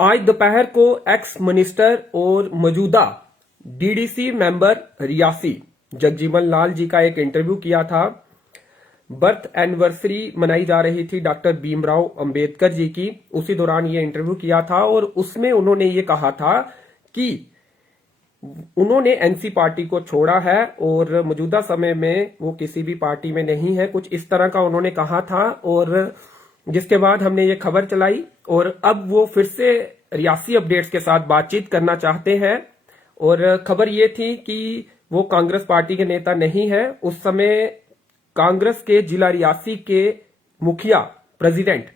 आज दोपहर को एक्स मिनिस्टर और मौजूदा डीडीसी मेंबर रियासी जगजीवन लाल जी का एक इंटरव्यू किया था। बर्थ एनिवर्सरी मनाई जा रही थी डॉक्टर भीमराव अंबेडकर जी की, उसी दौरान ये इंटरव्यू किया था और उसमें उन्होंने ये कहा था कि उन्होंने एनसी पार्टी को छोड़ा है और मौजूदा समय में वो किसी भी पार्टी में नहीं है, कुछ इस तरह का उन्होंने कहा था। और जिसके बाद हमने ये खबर चलाई और अब वो फिर से रियासी अपडेट्स के साथ बातचीत करना चाहते हैं। और खबर ये थी कि वो कांग्रेस पार्टी के नेता नहीं है। उस समय कांग्रेस के जिला रियासी के मुखिया प्रेसिडेंट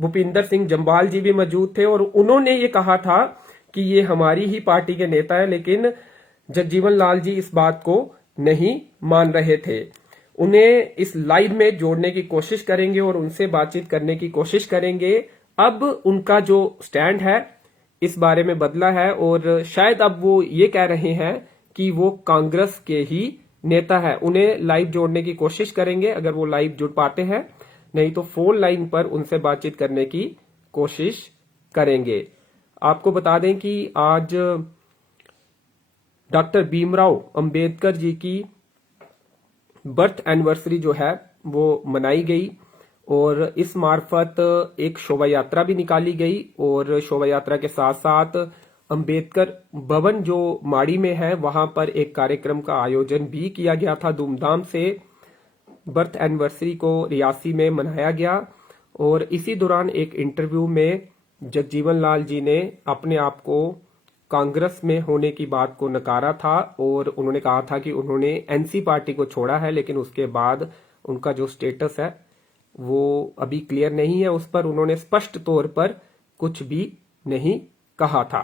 भूपिंदर सिंह जम्वाल जी भी मौजूद थे और उन्होंने ये कहा था कि ये हमारी ही पार्टी के नेता है, लेकिन जगजीवन लाल जी इस बात को नहीं मान रहे थे। उन्हें इस लाइव में जोड़ने की कोशिश करेंगे और उनसे बातचीत करने की कोशिश करेंगे। अब उनका जो स्टैंड है इस बारे में बदला है और शायद अब वो ये कह रहे हैं कि वो कांग्रेस के ही नेता है। उन्हें लाइव जोड़ने की कोशिश करेंगे अगर वो लाइव जुड़ पाते हैं, नहीं तो फोन लाइन पर उनसे बातचीत करने की कोशिश करेंगे। आपको बता दें कि आज डॉक्टर भीमराव अंबेडकर जी की बर्थ एनिवर्सरी जो है वो मनाई गई और इस मार्फत एक शोभा यात्रा भी निकाली गई और शोभा यात्रा के साथ साथ अंबेडकर भवन जो माड़ी में है वहां पर एक कार्यक्रम का आयोजन भी किया गया था। धूमधाम से बर्थ एनिवर्सरी को रियासी में मनाया गया और इसी दौरान एक इंटरव्यू में जगजीवन लाल जी ने अपने आप को कांग्रेस में होने की बात को नकारा था और उन्होंने कहा था कि उन्होंने एनसी पार्टी को छोड़ा है, लेकिन उसके बाद उनका जो स्टेटस है वो अभी क्लियर नहीं है। उस पर उन्होंने स्पष्ट तौर पर कुछ भी नहीं कहा था।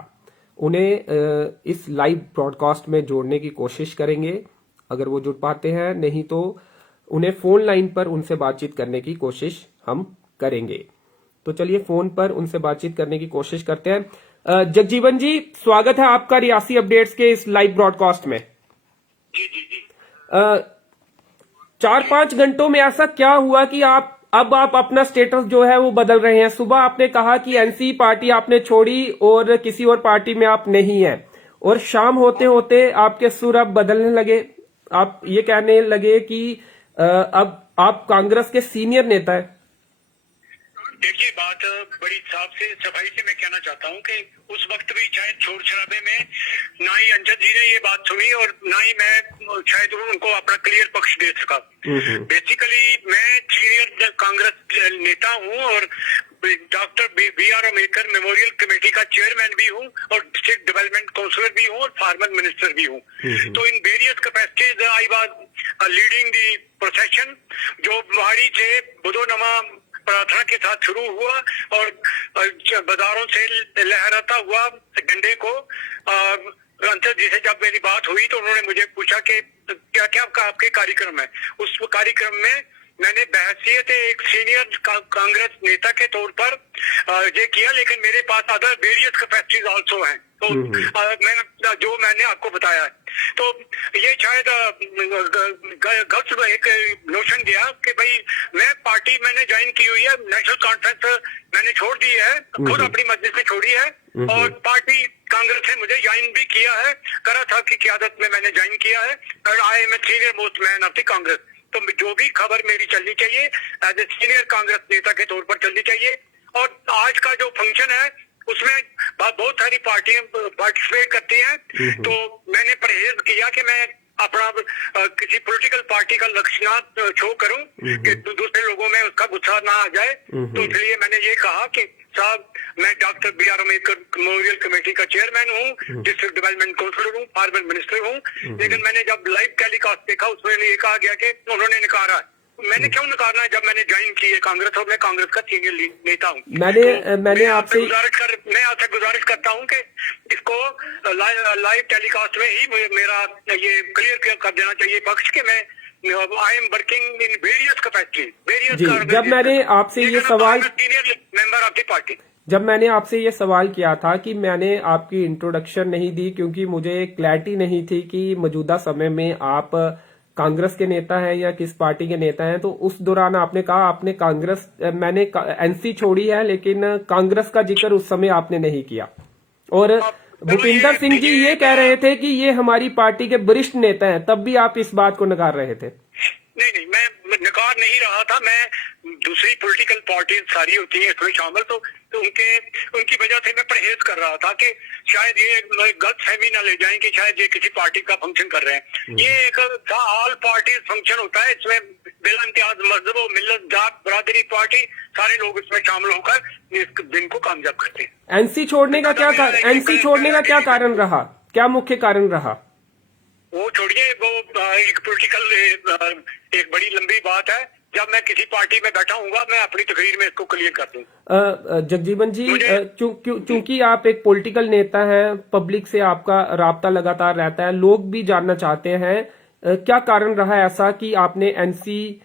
उन्हें इस लाइव ब्रॉडकास्ट में जोड़ने की कोशिश करेंगे अगर वो जुड़ पाते हैं, नहीं तो उन्हें फोन लाइन पर उनसे बातचीत करने की कोशिश हम करेंगे। तो चलिए फोन पर उनसे बातचीत करने की कोशिश करते हैं। जगजीवन जी, स्वागत है आपका रियासी अपडेट्स के इस लाइव ब्रॉडकास्ट में। जी जी जी। 4-5 घंटों में ऐसा क्या हुआ कि आप अपना स्टेटस जो है वो बदल रहे हैं? सुबह आपने कहा कि एनसी पार्टी आपने छोड़ी और किसी और पार्टी में आप नहीं हैं, और शाम होते होते आपके सुर अब बदलने लगे। आप ये कहने लगे कि अब आप कांग्रेस के सीनियर नेता हैं। देखिए, बात बड़ी साफ से सफाई से मैं कहना चाहता हूं कि उस वक्त भी शायद शोर शराबे में ना ही अंजद जी ने ये बात सुनी और ना ही मैं शायद उनको अपना क्लियर पक्ष दे सका। बेसिकली मैं सीनियर कांग्रेस नेता हूं और doctor B R. Ambedkar memorial committee का चेयरमैन भी हूं और डिस्ट्रिक्ट डेवलपमेंट काउंसिलर भी हूं और फार्मर मिनिस्टर भी हूं। तो in various capacities I was leading the procession जो पहाड़ी से बुधोनमा प्रार्थना के साथ शुरू हुआ और बाजारों से लहराता हुआ झंडे को अंतर जी से जब मेरी बात हुई तो उन्होंने मुझे पूछा कि क्या क्या आपके कार्यक्रम है। उस कार्यक्रम में मैंने बहसियत एक सीनियर कांग्रेस नेता के तौर पर ये किया, लेकिन मेरे पास अदर वेरियस कैपेसिटीज आल्सो हैं। तो मैंने आपको बताया है, तो ये शायद गलत एक नोशन दिया कि भाई मैं पार्टी मैंने ज्वाइन की हुई है, नेशनल कॉन्फ्रेंस मैंने छोड़ दी है, खुद अपनी मस्जिद में छोड़ी है और पार्टी कांग्रेस ने मुझे ज्वाइन भी किया है, करा था की क़यादत में मैंने ज्वाइन किया है और I am a senior most man of the Congress. तो जो भी खबर मेरी चलनी चाहिए एज ए सीनियर कांग्रेस नेता के तौर पर चलनी चाहिए। और आज का जो फंक्शन है उसमें बहुत सारी पार्टियां पार्टिसिपेट करती हैं, तो मैंने परहेज किया कि मैं अपना किसी पॉलिटिकल पार्टी का लक्ष्य ना शो करूं कि दूसरे लोगों में उसका गुस्सा ना आ जाए। तो इसलिए मैंने ये कहा कि साहब मैं doctor B R. Ambedkar memorial committee का चेयरमैन हूँ, डिस्ट्रिक्ट डेवलपमेंट काउंसिलर हूँ, फार्मर मिनिस्टर हूँ। लेकिन मैंने जब लाइव टेलीकास्ट देखा उसमें ये कहा गया कि उन्होंने नकारा। मैंने क्यों नकारना है जब मैंने ज्वाइन की है कांग्रेस और मैं कांग्रेस का सीनियर नेता हूँ। मैंने आपसे गुजारिश करता हूँ कि इसको लाइव टेलीकास्ट में ही मेरा ये क्लियर कर देना चाहिए पक्ष के मैं I am working in various capacity various. जब मैंने आपसे ये सवाल senior member of the party जब मैंने आपसे ये सवाल किया था कि मैंने आपकी इंट्रोडक्शन नहीं दी क्योंकि मुझे क्लैरिटी नहीं थी कि मौजूदा समय में आप कांग्रेस के नेता हैं या किस पार्टी के नेता हैं, तो उस दौरान आपने कहा आपने कांग्रेस, मैंने एनसी छोड़ी है लेकिन कांग्रेस का जिक्र उस समय आपने नहीं किया। और भूपिंदर सिंह जी ये कह रहे थे कि ये हमारी पार्टी के वरिष्ठ नेता हैं, तब भी आप इस बात को नकार रहे थे। नहीं, मैं नकार नहीं रहा था। मैं दूसरी पॉलिटिकल पार्टी सारी होती है इसमें शामिल, तो उनकी वजह से मैं परहेज कर रहा था कि शायद ये गलतफहमी ना ले जाएं कि शायद ये किसी पार्टी का फंक्शन कर रहे हैं। ये एक ऑल पार्टी फंक्शन होता है, इसमें बिला इम्तियाज मजहब और मिल्लत जात बरादरी पार्टी सारे लोग इसमें शामिल होकर इस दिन को कामयाब करते हैं। एनसी छोड़ने का क्या कारण रहा, क्या मुख्य कारण रहा? वो छोड़िए, वो एक पॉलिटिकल एक बड़ी लंबी बात है। जब मैं किसी पार्टी में बैठा हूँगा मैं अपनी तकरीर में इसको क्लियर कर दूँ। जगजीवन जी, चूंकि आप एक पॉलिटिकल नेता हैं, पब्लिक से आपका राब्ता लगातार रहता है, लोग भी जानना चाहते हैं क्या कारण रहा ऐसा कि आपने एनसी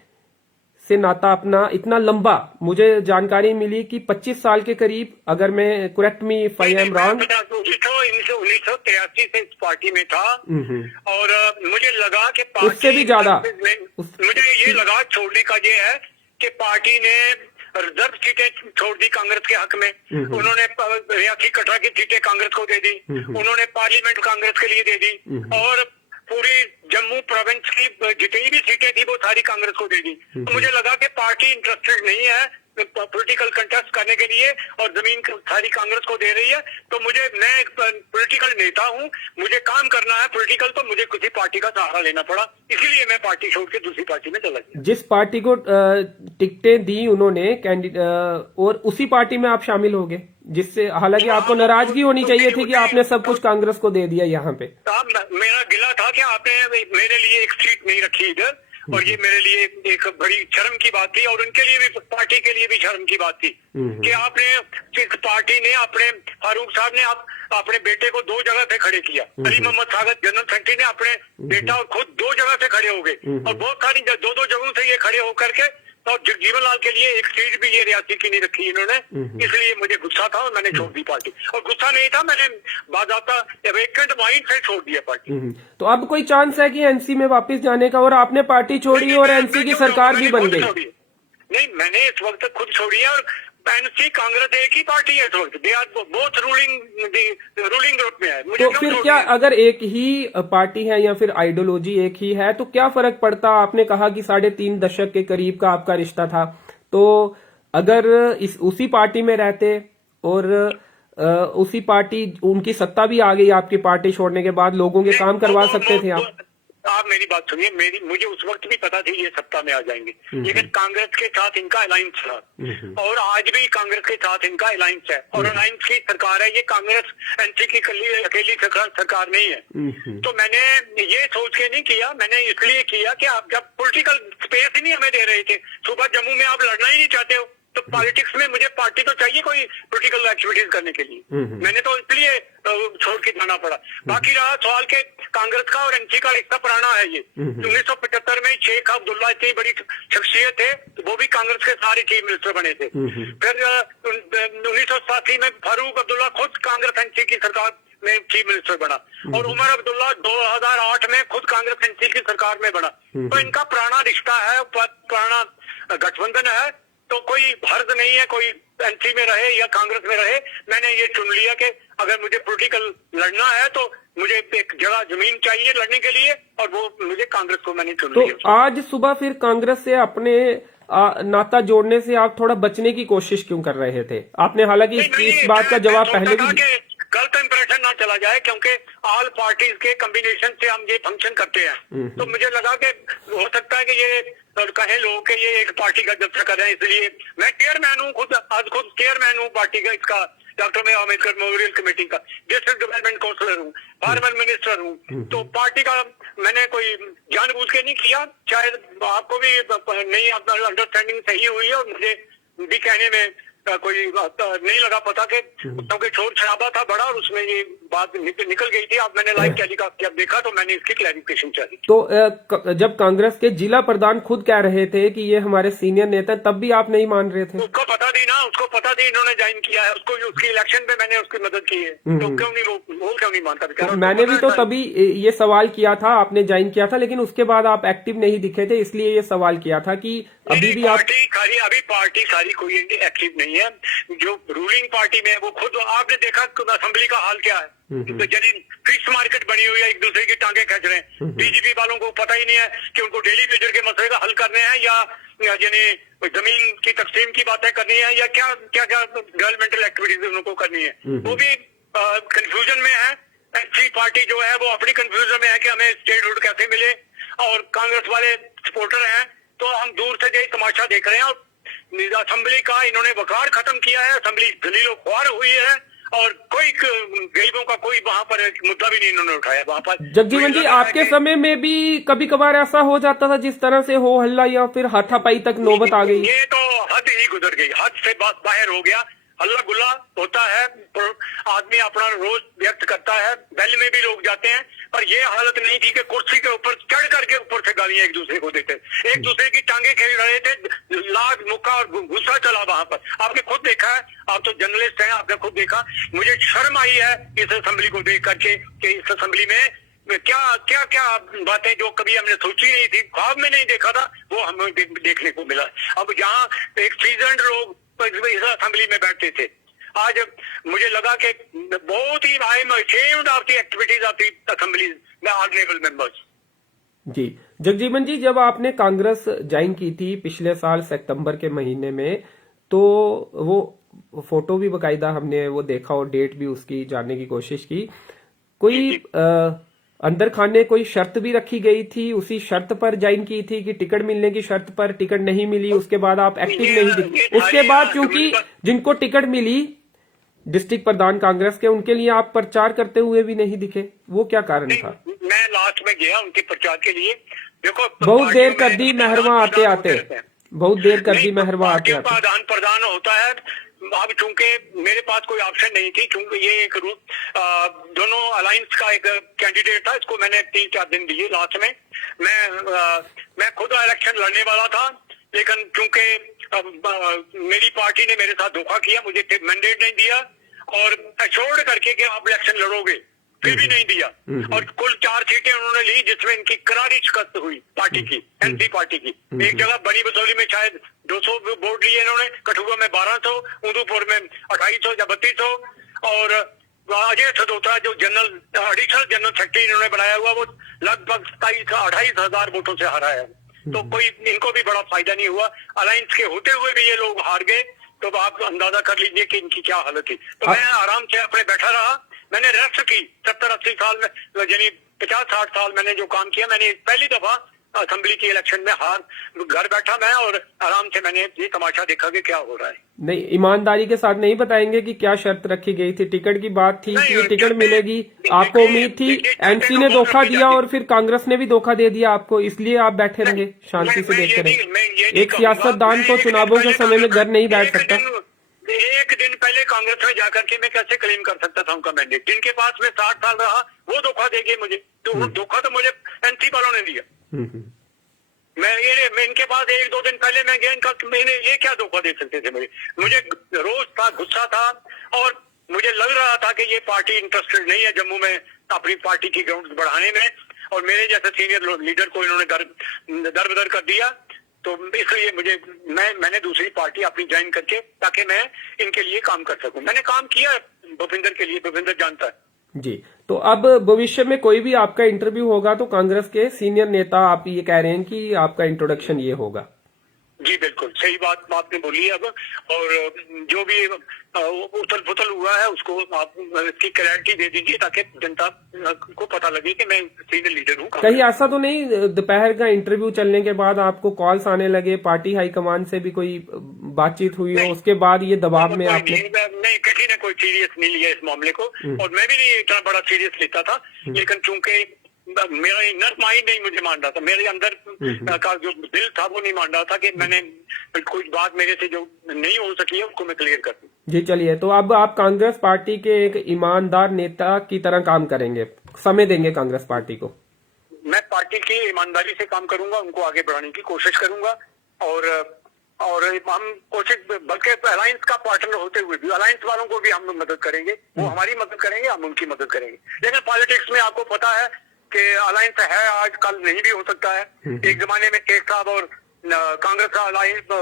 से नाता अपना इतना लंबा, मुझे जानकारी मिली कि 25 साल के करीब, अगर मैं correct me if I am wrong, 1983 से इस पार्टी में था और मुझे लगा कि उससे भी ज्यादा मुझे ये लगा छोड़ने का ये है कि पार्टी ने रिजर्व सीटें छोड़ दी कांग्रेस के हक में। उन्होंने रियासी कटरा की सीटें कांग्रेस को दे दी, उन्होंने पार्लियामेंट कांग्रेस के लिए दे दी और पूरी जम्मू प्रोविंस की जितनी भी सीटें थी वो सारी कांग्रेस को दे दी। तो मुझे लगा कि पार्टी इंटरेस्टेड नहीं है पॉलिटिकल कंटेस्ट करने के लिए और जमीन सारी कांग्रेस को दे रही है। तो मैं एक पॉलिटिकल नेता हूं, मुझे काम करना है पॉलिटिकल, तो मुझे किसी पार्टी का सहारा लेना पड़ा, इसीलिए मैं पार्टी छोड़ के दूसरी पार्टी में चला गया। जिस पार्टी को टिकटें दी उन्होंने और उसी पार्टी में आप शामिल हो गए, जिससे हालांकि आपको नाराजगी होनी चाहिए थी कि आपने सब कुछ कांग्रेस को दे दिया। यहाँ पे मेरा गिला था कि आपने मेरे लिए एक सीट नहीं रखी इधर, और ये मेरे लिए एक बड़ी शर्म की बात थी और उनके लिए भी, पार्टी के लिए भी शर्म की बात थी कि आपने पार्टी ने अपने फारूक साहब ने अपने बेटे को 2 जगह से खड़े किया। अली मोहम्मद सागत जनरल सेक्रेटरी ने अपने बेटा और खुद 2 जगह से खड़े हो गए और बहुत सारी 2 जगहों से ये खड़े होकर के, और जगजीवन लाल के लिए एक सीट भी ये रियासी की नहीं रखी इन्होंने। इसलिए मुझे गुस्सा था और मैंने छोड़ दी पार्टी। और गुस्सा नहीं था, मैंने बाज़ाब्ता वेकेंट माइंड से छोड़ दिया पार्टी। तो अब कोई चांस है कि एनसी में वापस जाने का? और आपने पार्टी छोड़ी और एनसी की सरकार भी बन गई। नहीं, मैंने इस वक्त खुद छोड़ी है और एनसी कांग्रेस एक ही पार्टी है इस वक्त, they are both ruling group में है। तो फिर क्या, अगर एक ही पार्टी है या फिर आइडियोलॉजी एक ही है, तो क्या फर्क पड़ता? आपने कहा कि 3.5 दशक के करीब का आपका रिश्ता था, तो अगर उसी पार्टी में रहते और उसी पार्टी, उनकी सत्ता भी आ गई आपकी पार्टी छोड़ने के बाद, लोगों के काम करवा सकते थे आप मेरी बात सुनिए, मुझे उस वक्त भी पता थी ये सत्ता में आ जाएंगे, लेकिन कांग्रेस के साथ इनका अलायंस था और आज भी कांग्रेस के साथ इनका अलायंस है और अलायंस की सरकार है ये। कांग्रेस एनसी की अकेली सरकार नहीं है। तो मैंने ये सोच के नहीं किया, मैंने इसलिए किया कि आप जब पॉलिटिकल स्पेस ही नहीं हमें दे रहे थे, सुबह जम्मू में आप लड़ना ही नहीं चाहते हो, तो पॉलिटिक्स में मुझे पार्टी तो चाहिए कोई पॉलिटिकल एक्टिविटीज करने के लिए। मैंने तो इसलिए छोड़ के जाना पड़ा। बाकी रहा सवाल के कांग्रेस का और एनसी का रिश्ता पुराना है ये। 1975 में शेख अब्दुल्ला इतनी बड़ी शख्सियत थे, तो वो भी कांग्रेस के सारे चीफ मिनिस्टर बने थे। फिर 1987 में फारूक अब्दुल्ला खुद कांग्रेस एनसी की सरकार में चीफ मिनिस्टर बना और उमर अब्दुल्ला 2008 में खुद कांग्रेस एनसी की सरकार में बना। तो इनका पुराना रिश्ता है, पुराना गठबंधन है, तो कोई हर्ज नहीं है कोई एनसी में रहे या कांग्रेस में रहे। मैंने ये चुन लिया कि अगर मुझे पॉलिटिकल लड़ना है तो मुझे एक जगह जमीन चाहिए लड़ने के लिए, और वो मुझे कांग्रेस को मैंने चुन लिया। तो आज सुबह फिर कांग्रेस से अपने नाता जोड़ने से आप थोड़ा बचने की कोशिश क्यों कर रहे थे? आपने हालांकि इस बात का जवाब पहले भी, गलत इंप्रेशन ना चला जाए, क्योंकि ऑल पार्टीज के कॉम्बिनेशन से हम ये फंक्शन करते हैं, तो मुझे लगा कि हो सकता है कि ये कहे लोग कि ये एक पार्टी का जलसा कर रहे हैं, इसलिए मैं चेयरमैन हूँ, खुद चेयरमैन हूँ पार्टी का, इसका doctor B R Ambedkar memorial committee का, डिस्ट्रिक्ट डेवलपमेंट काउंसलर हूँ, फार्मर मिनिस्टर हूँ। तो पार्टी का मैंने कोई जानबूझ के नहीं किया, शायद आपको भी नहीं अंडरस्टैंडिंग सही हुई है और मुझे भी कहने में कोई नहीं लगा पता कि क्योंकि शोर शराबा था बड़ा और उसमें ये बात निकल गई थी। अब मैंने लाइव टेलीकास्ट जब देखा तो मैंने इसकी क्लैरिफिकेशन चाहिए। तो जब कांग्रेस के जिला प्रधान खुद कह रहे थे कि ये हमारे सीनियर नेता, तब भी आप नहीं मान रहे थे? उसको पता दी ना, उसको पता दी इन्होंने ज्वाइन किया है, उसको उसकी इलेक्शन में मैंने उसकी मदद की है, तो क्यों नहीं वो क्यों नहीं मानता? तो मैंने भी तो तभी ये सवाल किया था, आपने ज्वाइन किया था, लेकिन उसके बाद आप एक्टिव नहीं दिखे थे, इसलिए ये सवाल किया था कि अभी भी आप अभी पार्टी सारी कोई एक्टिव नहीं है। जो रूलिंग पार्टी में वो खुद आपने देखा असेंबली का हाल क्या है, तो यानी फिक्स मार्केट बनी हुई है, एक दूसरे की टांगे खींच रहे हैं। बीजेपी वालों को पता ही नहीं है कि उनको डेली वेजर के मसले का हल करने हैं या यानी जमीन की तकसीम की बातें करनी है या क्या क्या क्या गवर्नमेंटल एक्टिविटीज उनको करनी है, वो भी कंफ्यूजन में है। एनसी पार्टी जो है वो अपनी कंफ्यूजन में है कि हमें स्टेटहुड कैसे मिले, और कांग्रेस वाले सपोर्टर हैं तो हम दूर से यही तमाशा देख रहे हैं। और असेंबली का इन्होंने वकार खत्म किया है, असेंबली दलीलो ख्वार हुई है और कोई गरीबों का कोई वहां पर मुद्दा भी नहीं इन्होंने उठाया वहां पर। जगजीवन जी, आपके समय में भी कभी कभार ऐसा हो जाता था जिस तरह से हो हल्ला या फिर हाथापाई तक नौबत आ गई? ये तो हद ही गुजर गई, हद से बाहर हो गया। हल्ला गुल्ला होता है, आदमी अपना रोज व्यक्त करता है, बेल में भी लोग जाते हैं, पर ये हालत नहीं थी कि कुर्सी के ऊपर चढ़ करके ऊपर से गालियां एक दूसरे को देते, एक दूसरे की टांगे खेल रहे थे, लाग मुक्का और गुस्सा चला वहां पर। आपने खुद देखा है, आप तो जर्नलिस्ट हैं, आपने खुद देखा। मुझे शर्म आई है इस असेंबली को देख करके कि इस असेंबली में क्या क्या क्या बातें जो कभी हमने सोची नहीं थी, ख्वाब में नहीं देखा था, वो हमें देखने को मिला। अब जहाँ एक सीजन्ड लोग इस असेंबली में बैठते थे, आज मुझे लगा कि बहुत ही I am ashamed of the activities of the assembly honourable members. Ji Jagjivan ji, जब आपने कांग्रेस ज्वाइन की थी पिछले साल सितंबर के महीने में, तो वो फोटो भी बकायदा हमने वो देखा और डेट भी उसकी जानने की कोशिश की। कोई अंदर खाने कोई शर्त भी रखी गई थी, उसी शर्त पर ज्वाइन की थी कि टिकट मिलने की शर्त पर? टिकट नहीं मिली, उसके बाद आप एक्टिव नहीं दिखे। उसके बाद क्योंकि जिनको टिकट मिली डिस्ट्रिक्ट प्रधान कांग्रेस के, उनके लिए आप प्रचार करते हुए भी नहीं दिखे, वो क्या कारण था? मैं लास्ट में गया उनके प्रचार के लिए, देखो बहुत देर कर दी मेहरवा आते आते, बहुत देर कर दी मेहरवा आते आते। आदान प्रदान होता है। अब चूंकि मेरे पास कोई ऑप्शन नहीं थी, चूंकि ये एक दोनों अलायंस का एक कैंडिडेट था, इसको मैंने 3-4 दिन दिए। लास्ट में मैं खुद इलेक्शन लड़ने वाला था, लेकिन चूंकि मेरी पार्टी ने मेरे साथ धोखा किया, मुझे मैंडेट नहीं दिया और एश्योर्ड करके कि आप इलेक्शन लड़ोगे, फिर भी नहीं दिया। और कुल 4 सीटें उन्होंने ली, जिसमें इनकी करारी शिकस्त हुई पार्टी की, एनसी पार्टी की। एक जगह बड़ी बसौली में शायद 200 वोट लिए इन्होंने, कठुआ में 1200, उदयपुर में 2800 या 3200, और अजय सदोत्रा जो एडिशनल जनरल सेक्रेटरी इन्होंने बनाया हुआ, वो लगभग 27,000-28,000 वोटों से हारा है। तो कोई इनको भी बड़ा फायदा नहीं हुआ। अलायंस के होते हुए भी ये लोग हार गए, तो आप अंदाजा कर लीजिए कि इनकी क्या हालत थी। तो मैं आराम से अपने बैठा रहा, मैंने रेस्ट की। 70-80 साल में, यानी 50-60 साल मैंने जो काम किया, मैंने पहली दफा असेंबली की इलेक्शन में घर बैठा मैं और आराम से मैंने ये तमाशा देखा कि क्या हो रहा है। नहीं, ईमानदारी के साथ नहीं बताएंगे कि क्या शर्त रखी गई थी? टिकट की बात थी कि टिकट मिलेगी, आपको उम्मीद थी, एनसी ने धोखा दिया और फिर कांग्रेस ने भी धोखा दे दिया आपको, इसलिए आप बैठे रहे, शांति से देखते रहे। एक सियासतदान को चुनावों के समय में घर नहीं बैठ सकता। एक दिन पहले कांग्रेस में जाकर के मैं कैसे क्लेम कर सकता था उनका मैंडेट? जिनके पास में 60 साल रहा वो धोखा देंगे मुझे, तो धोखा तो मुझे एनसी वालों ने दिया। मैं इनके पास 1-2 दिन पहले मैं गया, इनका मैंने ये क्या धोखा दे सकते थे मुझे रोज था, गुस्सा था, और मुझे लग रहा था कि ये पार्टी इंटरेस्टेड नहीं है जम्मू में अपनी पार्टी की ग्राउंड बढ़ाने में, और मेरे जैसे सीनियर लीडर को इन्होंने दरबदर कर दिया। तो इसलिए मैंने दूसरी पार्टी अपनी ज्वाइन करके, ताकि मैं इनके लिए काम कर सकूं। मैंने काम किया भूपिंदर के लिए, भूपिंदर जानता है जी। तो अब भविष्य में कोई भी आपका इंटरव्यू होगा तो कांग्रेस के सीनियर नेता आप ये कह रहे हैं कि आपका इंट्रोडक्शन ये होगा? जी बिल्कुल सही बात आपने बोली है। अब और जो भी उथल पुथल हुआ है उसको आप इसकी क्लैरिटी दे दीजिए, ताकि जनता को पता लगे कि मैं सीनियर लीडर हूँ। कहीं ऐसा तो नहीं दोपहर का इंटरव्यू चलने के बाद आपको कॉल्स आने लगे, पार्टी हाईकमान से भी कोई बातचीत हुई हो, उसके बाद ये दबाव में आपने? नहीं, किसी ने कोई सीरियस नहीं लिया इस मामले को, और मैं भी नहीं इतना बड़ा सीरियस लेता था, लेकिन चूंकि मेरा इनर माइंड नहीं मुझे मान रहा था, मेरे अंदर का जो दिल था वो नहीं मान रहा था कि मैंने कुछ बात मेरे से जो नहीं हो सकी है उसको मैं क्लियर कर दूं। जी चलिए, तो अब आप कांग्रेस पार्टी के एक ईमानदार नेता की तरह काम करेंगे, समय देंगे कांग्रेस पार्टी को। मैं पार्टी की ईमानदारी से काम करूंगा, उनको आगे बढ़ाने की कोशिश करूंगा और हम कोशिश, बल्कि अलायंस का पार्टनर होते हुए भी अलायंस वालों को भी हम लोग मदद करेंगे, वो हमारी मदद करेंगे, हम उनकी मदद करेंगे। लेकिन पॉलिटिक्स में आपको पता है कि अलायंस है, आज कल नहीं भी हो सकता है। एक जमाने में शेख साहब और कांग्रेस का अलायंस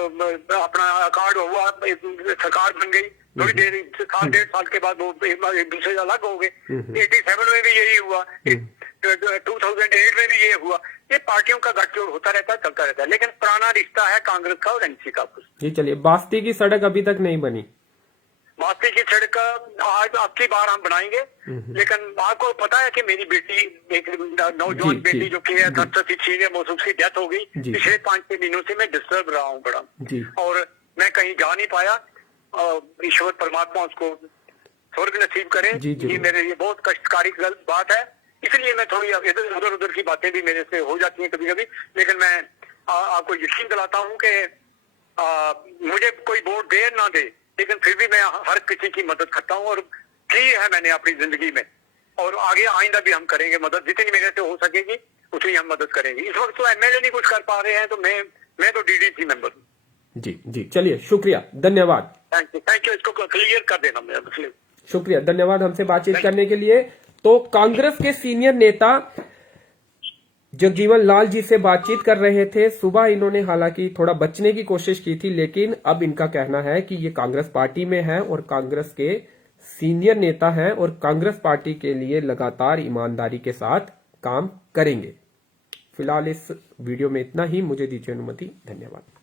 अपना अकार्ड हुआ, सरकार बन गई, थोड़ी देर 1.5 साल के बाद वो एक दूसरे से अलग हो गए। 87 में भी यही हुआ, 2008 में भी ये हुआ। ये पार्टियों का गठजोड़ होता रहता है, चलता रहता है, लेकिन पुराना रिश्ता है कांग्रेस का और एनसी का। जी चलिए, बास्ती की सड़क अभी तक नहीं बनी। बास्ती की सड़क आज आपकी बार हम बनाएंगे, लेकिन आपको पता है कि मेरी बेटी, एक नौजवान बेटी जो कि है 86 में उसकी डेथ हो गई। पिछले 5-6 महीनों से मैं डिस्टर्ब रहा हूँ बड़ा, और मैं कहीं जा नहीं पाया। ईश्वर परमात्मा उसको स्वर्ग नसीब करे। ये मेरे लिए बहुत कष्टकारी बात है, इसलिए मैं थोड़ी इधर उधर की बातें भी मेरे से हो जाती हैं कभी कभी। लेकिन मैं आपको यकीन दिलाता हूँ कि मुझे कोई वोट दे ना दे, लेकिन फिर भी मैं हर किसी की मदद करता हूँ, और की है मैंने अपनी जिंदगी में, और आगे आइंदा भी हम करेंगे मदद, जितनी मेरे से हो सकेगी उतनी हम मदद करेंगे। इस वक्त तो एमएलए नहीं कुछ कर पा रहे हैं, तो मैं तो डीडीसी मेंबर हूँ। जी चलिए, शुक्रिया, धन्यवाद। थैंक यू, इसको क्लियर कर देना मेरा। शुक्रिया, धन्यवाद हमसे बातचीत करने के लिए। तो कांग्रेस के सीनियर नेता जगजीवन लाल जी से बातचीत कर रहे थे। सुबह इन्होंने हालांकि थोड़ा बचने की कोशिश की थी, लेकिन अब इनका कहना है कि ये कांग्रेस पार्टी में है और कांग्रेस के सीनियर नेता हैं और कांग्रेस पार्टी के लिए लगातार ईमानदारी के साथ काम करेंगे। फिलहाल इस वीडियो में इतना ही, मुझे दीजिए अनुमति, धन्यवाद।